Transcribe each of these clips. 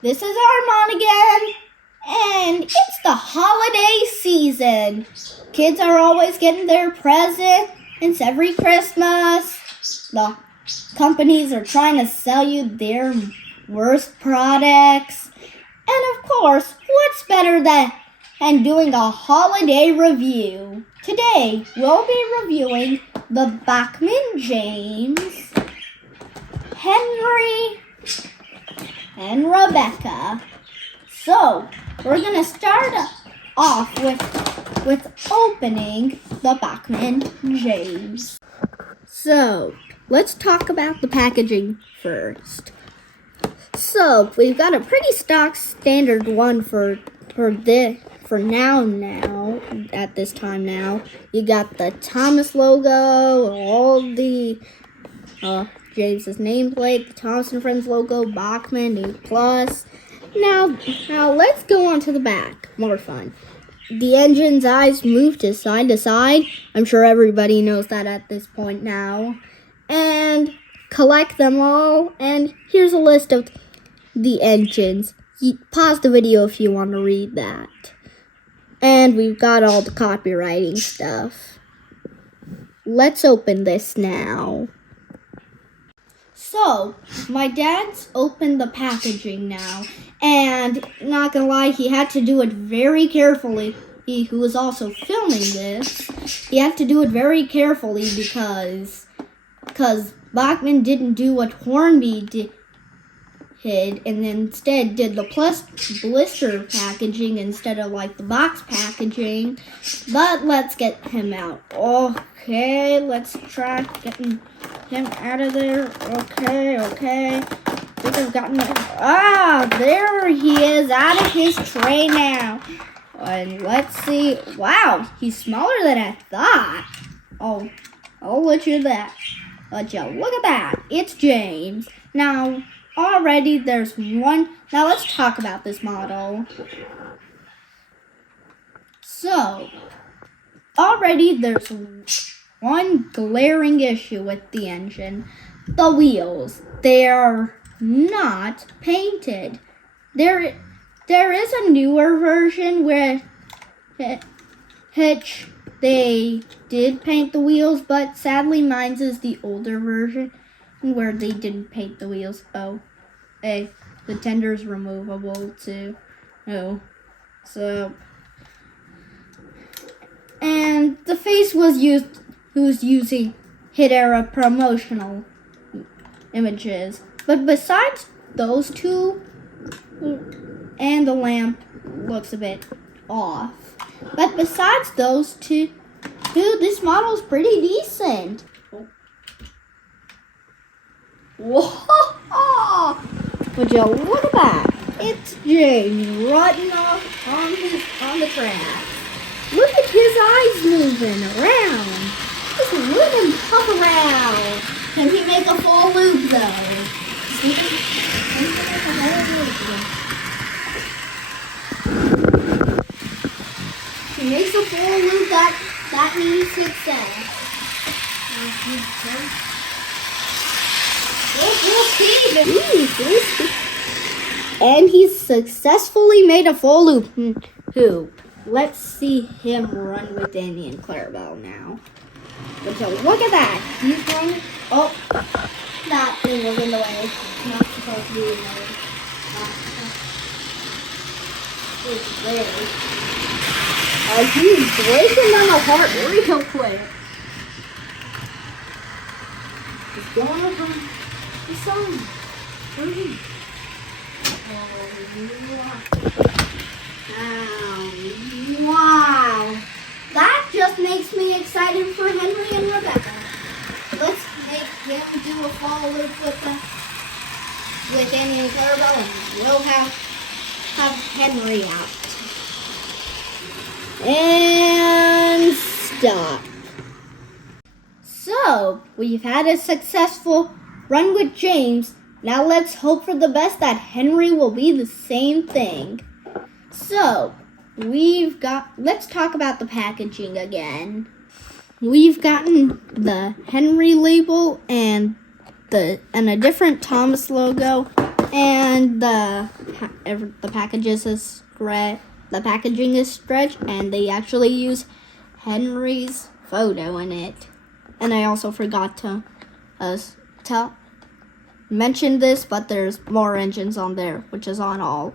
This is Arman again, and it's the holiday season. Kids are always getting their presents every Christmas. The companies are trying to sell you their worst products. And of course, what's better than doing a holiday review? Today, we'll be reviewing the Bachmann James, Henry, and Rebecca. So, we're going to start off with opening the Bachmann James. So, let's talk about the packaging first. So, we've got a pretty stock standard one for now, at this time now. You got the Thomas logo, all the James's nameplate, the Thomas and Friends logo, Bachmann, A+. Now let's go on to the back. More fun. The engine's eyes move to side. I'm sure everybody knows that at this point now. And collect them all. And here's a list of the engines. Pause the video if you want to read that. And we've got all the copywriting stuff. Let's open this now. So, my dad's opened the packaging now, and not gonna lie, he had to do it very carefully. He who was also filming this, he had to do it very carefully because Bachmann didn't do what Hornby did, and instead did the blister packaging instead of like the box packaging. But let's get him out. Okay, let's try getting him out of there. Okay. I think I've gotten there he is, out of his tray now. And let's see. Wow, he's smaller than I thought. Oh, look at that. Look at that. It's James. Now, already there's one. Now let's talk about this model. So, already there's one glaring issue with the engine. The wheels. They're not painted. There is a newer version where they did paint the wheels, but sadly mine's is the older version where they didn't paint the wheels. The tender's removable too. And the face was using Hit Era promotional images. But besides those two, and the lamp looks a bit off. But besides those two, this model's pretty decent. Whoa! Would you look at that? It's James riding off on the track. Look at his eyes moving around. Just let him hop around. Can he make a full loop though? If he makes a full loop, that means success. And he's successfully made a full loop. Let's see him run with Danny and Clarabelle now. So look at that. He's going. Oh, that thing was in the way. Not supposed to be in the way. It's there. He's breaking them apart real quick. He's going over the sun. Wow. That just makes me excited for Henry and Rebecca. Let's make him do a fall loop with Danny and Clarabelle, and we'll have Henry out. And stop. So, we've had a successful run with James. Now let's hope for the best that Henry will be the same thing. So, let's talk about the packaging again. We've gotten the Henry label and a different Thomas logo. And the packaging is stretched, and they actually use Henry's photo in it. And I also forgot to mention this, but there's more engines on there, which is on all.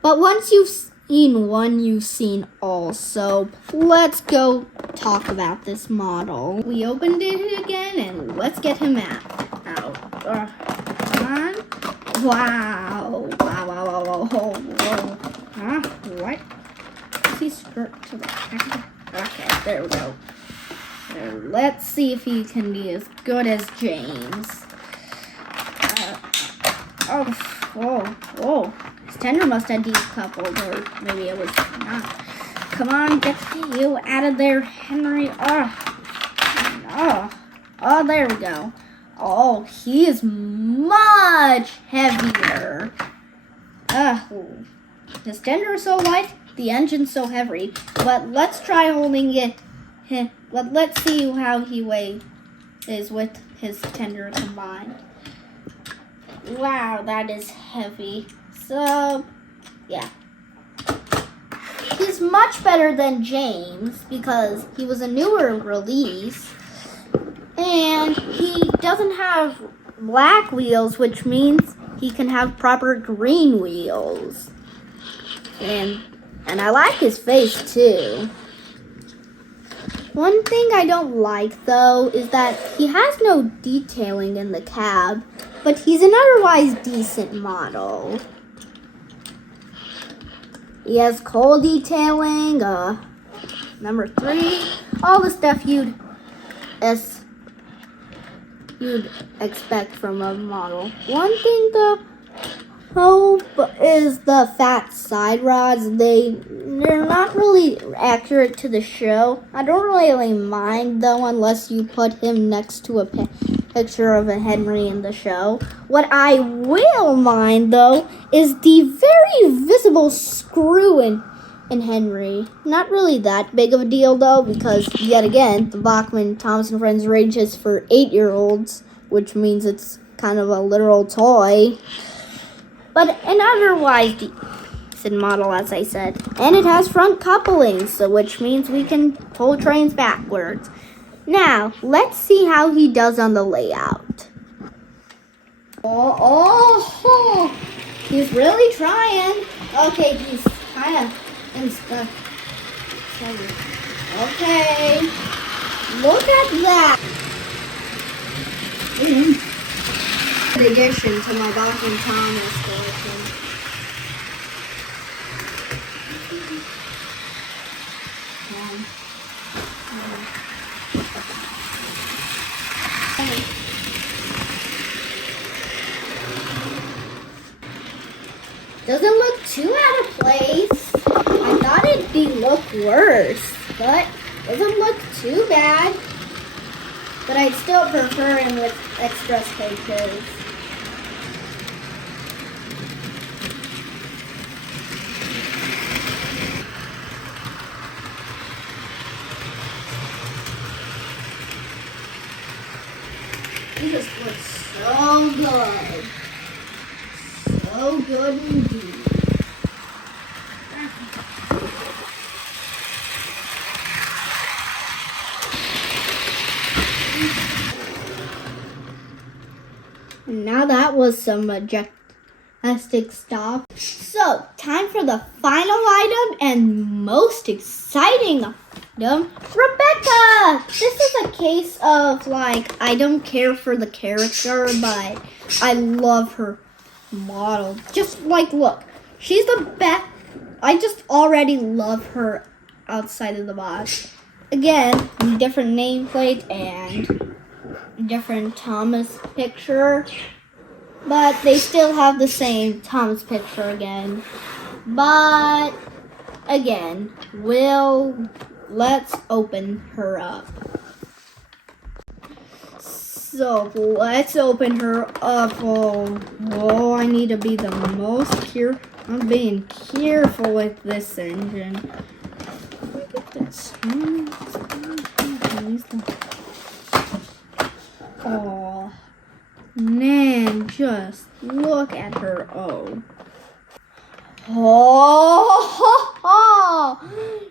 But once you've seen one, you've seen all. So let's go talk about this model. We opened it again, and let's get him out. Come on. Wow. Wow. Huh? What? Is he skirt to the back? Okay, there we go. Let's see if he can be as good as James. His tender must have decoupled, or maybe it was not. Come on, get you out of there, Henry. Oh, there we go. Oh, he is much heavier. His tender is so light, the engine's so heavy. But let's try holding it. Let's see how he weighs with his tender combined. Wow, that is heavy. So, yeah. He's much better than James because he was a newer release. And he doesn't have black wheels, which means he can have proper green wheels. And I like his face too. One thing I don't like though is that he has no detailing in the cab, but he's an otherwise decent model. He has coal detailing, number 3, all the stuff you'd expect from a model. One thing though is the fat side rods. They're not really accurate to the show. I don't really mind though unless you put him next to a picture of a Henry in the show. What I will mind though is the very visible screw in Henry. Not really that big of a deal though, because yet again the Bachmann Thomas and Friends ranges for 8-year-olds, which means it's kind of a literal toy. But an otherwise decent model, as I said. And it has front couplings, so which means we can pull trains backwards. Now, let's see how he does on the layout. Oh, he's really trying. Okay, he's kind of in stuff. Okay, look at that. Addition to my Bachmann Thomas collection. Doesn't look too out of place. I thought it'd look worse, but doesn't look too bad. But I'd still prefer him with extra stitches. He just looks so good. So good indeed. Now that was some majestic stuff. So, time for the final item and most exciting item, Rebecca! This is a case of, I don't care for the character, but I love her model. Just, look. She's the best. I just already love her outside of the box. Again, different nameplate and different Thomas picture, but they still have the same Thomas picture again. But again, let's open her up. So let's open her up. Oh, I need to be the most careful. I'm being careful with this engine. Look at this. Oh, man, just Look at her. Oh,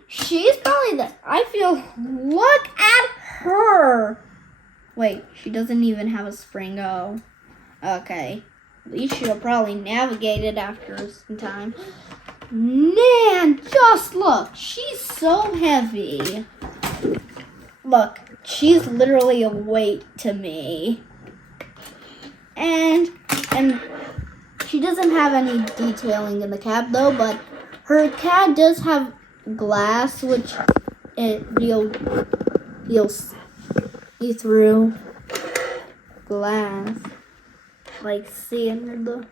she's probably look at her. Wait, she doesn't even have a spring. Oh, okay. At least she'll probably navigate it after some time. Man, just look. She's so heavy. Look, she's literally a weight to me. And she doesn't have any detailing in the cab though, but her cab does have glass, which you'll see through glass, like see under the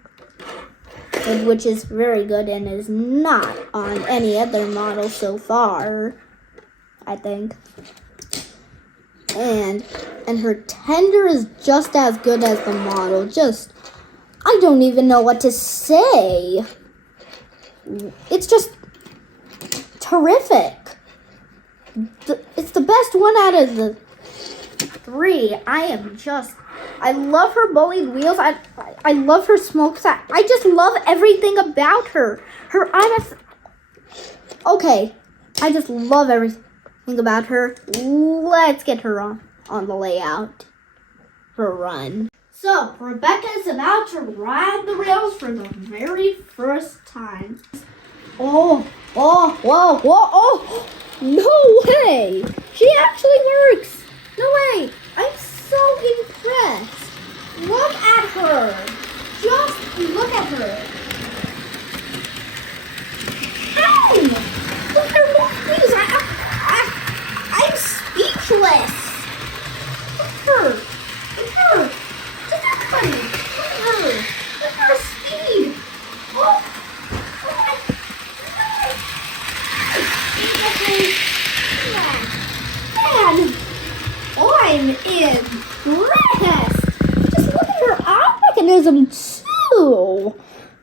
hood, which is very good and is not on any other model so far, I think. And her tender is just as good as the model. I don't even know what to say. It's just terrific. It's the best one out of the three. I love her bullied wheels. I love her smokestack. I just love everything about her. Okay, I just love everything about her. Let's get her on the layout for a run. So, Rebecca's about to ride the rails for the very first time. Oh, no way! She actually works! No way! I'm so impressed. Look at her. Just look at her. Ow! Look at her wheels. I'm speechless. Look at her. Look at her. Look at her. Look at her. Look at her speed. Oh my God. Man, I'm impressed. Just look at her arm mechanism too.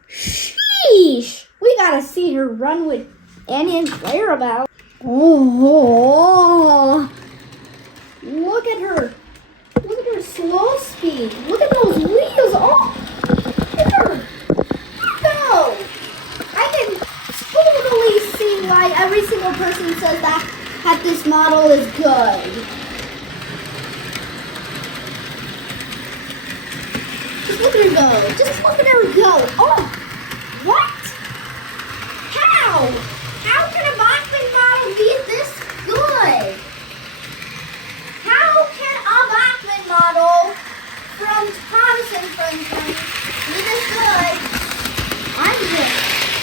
Sheesh. We gotta see her run with Annie and Claire about. Oh, look at her. Look at her slow speed. Look at those wheels. Oh, look at her. No. I can totally see why every single person says that this model is good. Just look at her go. Just look at her go. Oh, what? How? How can a Bachmann model be this good? How can a Bachmann model from Thomas and Friends be this good?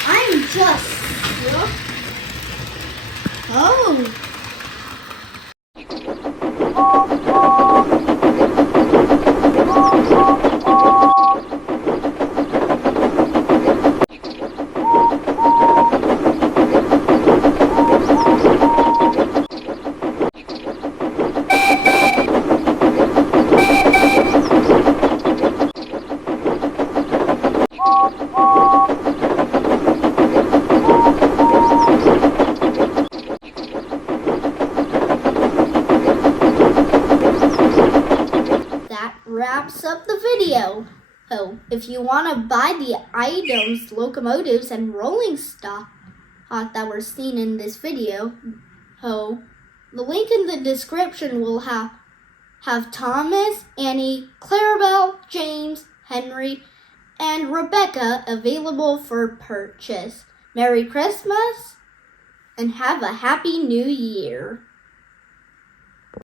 I'm just shook. Oh. Wraps up the video. Oh, if you want to buy the items, locomotives, and rolling stock that were seen in this video, the link in the description will have Thomas, Annie, Clarabelle, James, Henry, and Rebecca available for purchase. Merry Christmas and have a Happy New Year.